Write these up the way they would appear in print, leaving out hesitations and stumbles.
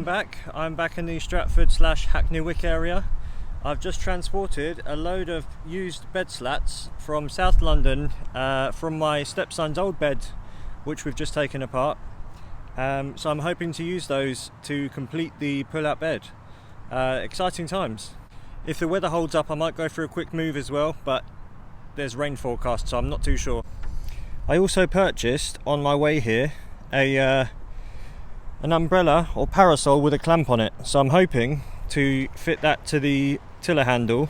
welcome back. I'm back in the Stratford/Hackney-Wick area. I've just transported a load of used bed slats from South London from my stepson's old bed, which we've just taken apart. So I'm hoping to use those to complete the pull-out bed. Exciting times. If the weather holds up, I might go for a quick move as well, but there's rain forecast, so I'm not too sure. I also purchased on my way here an umbrella or parasol with a clamp on it, so I'm hoping to fit that to the tiller handle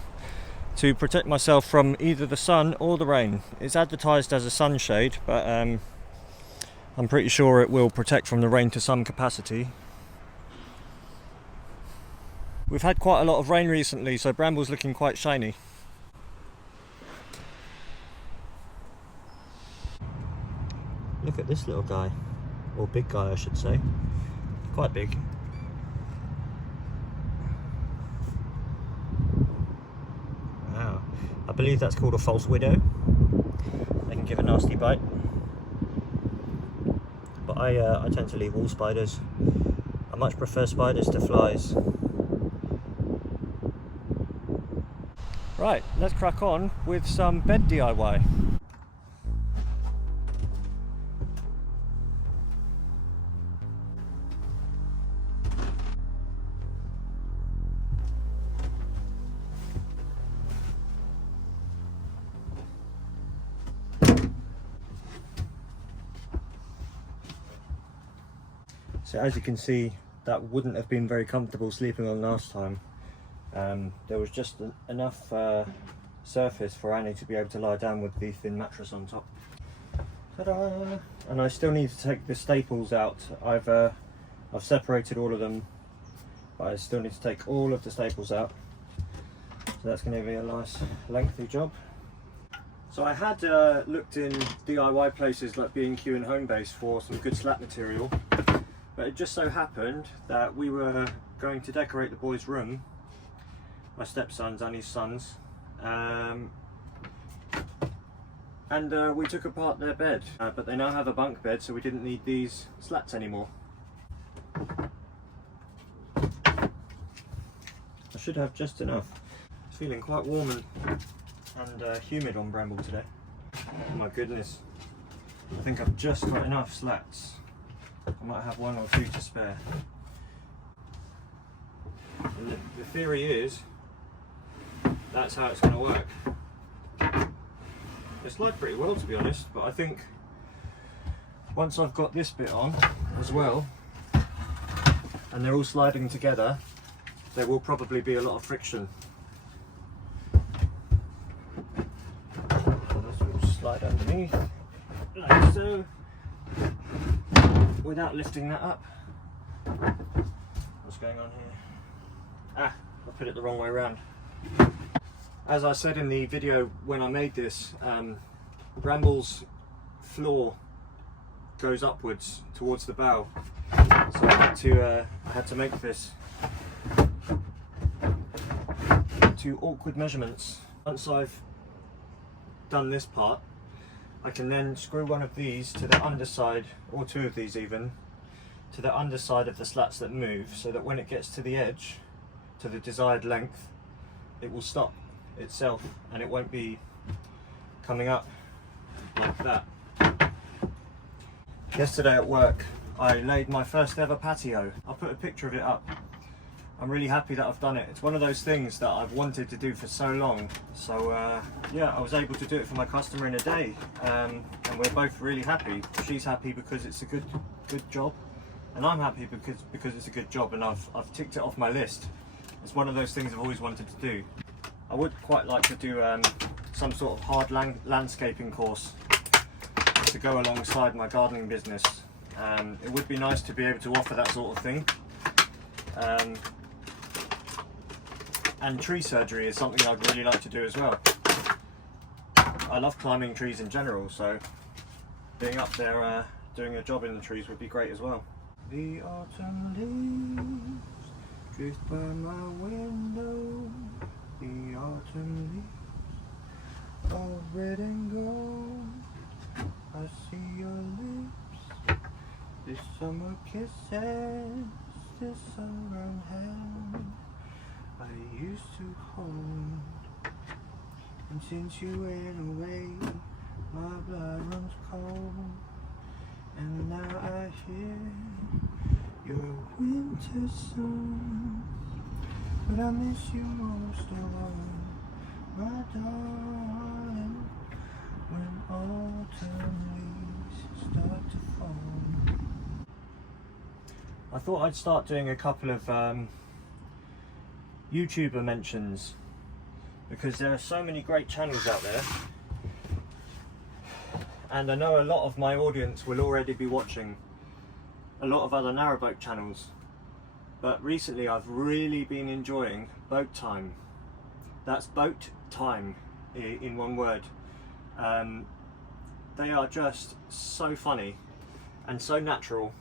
to protect myself from either the sun or the rain. It's advertised as a sunshade, but I'm pretty sure it will protect from the rain to some capacity. We've had quite a lot of rain recently, so Bramble's looking quite shiny. Look at this little guy, or big guy I should say. Quite big. Wow, I believe that's called a false widow. They can give a nasty bite. But I tend to leave all spiders. I much prefer spiders to flies. Right, let's crack on with some bed DIY. So as you can see, that wouldn't have been very comfortable sleeping on last time. There was just enough surface for Annie to be able to lie down with the thin mattress on top. Ta-da! And I still need to take the staples out. I've separated all of them, but I still need to take all of the staples out. So that's going to be a nice lengthy job. So I had looked in DIY places like B&Q and Homebase for some good slat material. But it just so happened that we were going to decorate the boys' room, my stepson's and his son's, and we took apart their bed, but they now have a bunk bed, so we didn't need these slats anymore. I should have just enough. It's feeling quite warm and humid on Bramble today. Oh my goodness, I think I've just got enough slats. I might have one or two to spare. And the theory is that's how it's going to work. They slide pretty well, to be honest, but I think once I've got this bit on as well and they're all sliding together, there will probably be a lot of friction. So this will slide underneath like so, without lifting that up. What's going on here? Ah, I put it the wrong way around. As I said in the video when I made this, Bramble's floor goes upwards towards the bow, so I had to make this. Two awkward measurements. Once I've done this part, I can then screw one of these to the underside, or two of these even, to the underside of the slats that move, so that when it gets to the edge, to the desired length, it will stop itself and it won't be coming up like that. Yesterday at work, I laid my first ever patio. I'll put a picture of it up. I'm really happy that I've done it. It's one of those things that I've wanted to do for so long. So yeah, I was able to do it for my customer in a day, and we're both really happy. She's happy because it's a good job, and I'm happy because it's a good job, and I've ticked it off my list. It's one of those things I've always wanted to do. I would quite like to do some sort of hard landscaping course to go alongside my gardening business. It would be nice to be able to offer that sort of thing. And tree surgery is something I'd really like to do as well. I love climbing trees in general, so being up there doing a job in the trees would be great as well. The autumn leaves drift by my window. The autumn leaves are red and gold. I see your lips, this summer kisses this sunburned hand I used to hold, and since you went away, my blood runs cold. And now I hear your winter song, but I miss you most of all, my darling, when autumn leaves start to fall. I thought I'd start doing a couple of YouTuber mentions, because there are so many great channels out there, and I know a lot of my audience will already be watching a lot of other narrowboat channels, but recently I've really been enjoying Boat Time. That's Boat Time in one word. They are just so funny and so natural.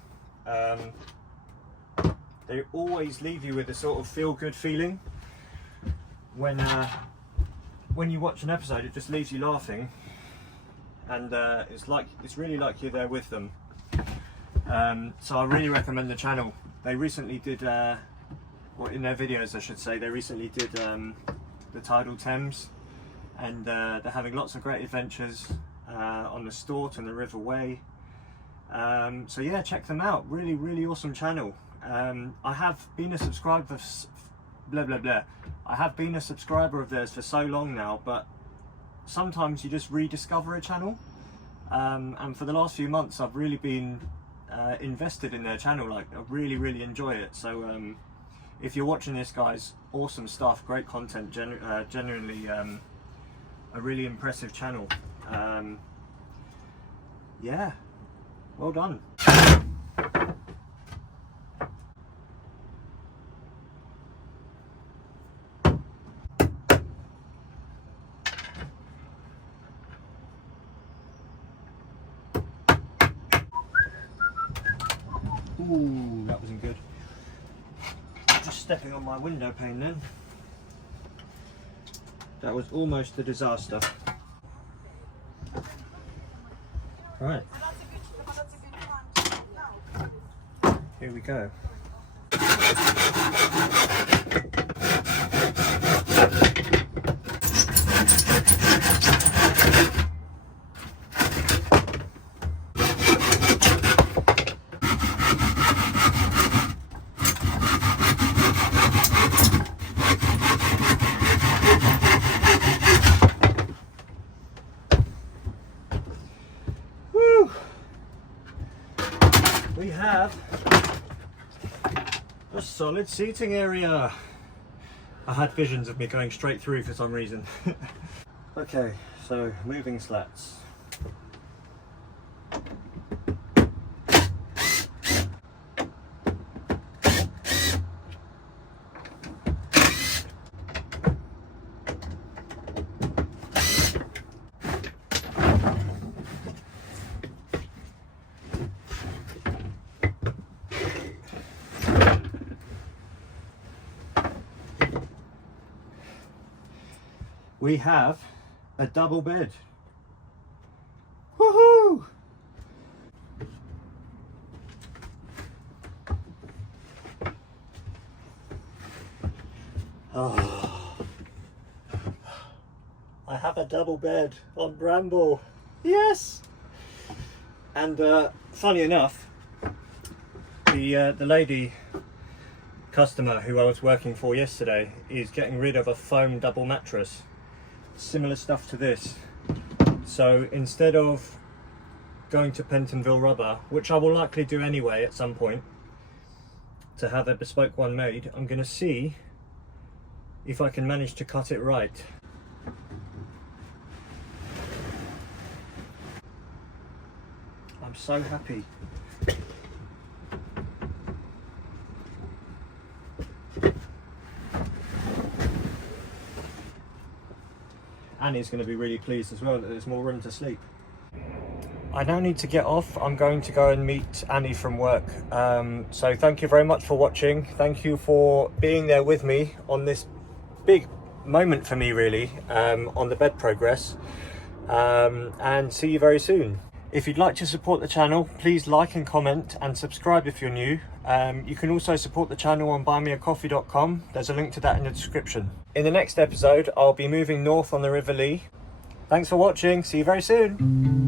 They always leave you with a sort of feel-good feeling when you watch an episode. It just leaves you laughing, and it's really like you're there with them. So I really recommend the channel. They recently did, well, in their videos I should say, they recently did the tidal Thames, and they're having lots of great adventures on the Stort and the River Wey. So yeah, check them out. Really awesome channel. I have been a subscriber of I have been a subscriber of theirs for so long now, but sometimes you just rediscover a channel, and for the last few months I've really been invested in their channel. Like, I really enjoy it. So if you're watching this, guys, awesome stuff, great content, genuinely a really impressive channel. Yeah, well done. Ooh, that wasn't good. Just stepping on my window pane then. That was almost a disaster. Right. Here we go. We have a solid seating area. I had visions of me going straight through for some reason. Okay, so moving slats. We have a double bed. Woohoo! Oh, I have a double bed on Bramble. Yes! And funny enough, the lady customer who I was working for yesterday is getting rid of a foam double mattress. Similar stuff to this. So instead of going to Pentonville Rubber, which I will likely do anyway at some point, to have a bespoke one made, I'm going to see if I can manage to cut it right. I'm so happy. Annie's going to be really pleased as well that there's more room to sleep. I now need to get off. I'm going to go and meet Annie from work. So thank you very much for watching. Thank you for being there with me on this big moment for me, really, on the bed progress. And see you very soon. If you'd like to support the channel, please like and comment and subscribe if you're new. You can also support the channel on buymeacoffee.com. There's a link to that in the description. In the next episode, I'll be moving north on the River Lee. Thanks for watching. See you very soon.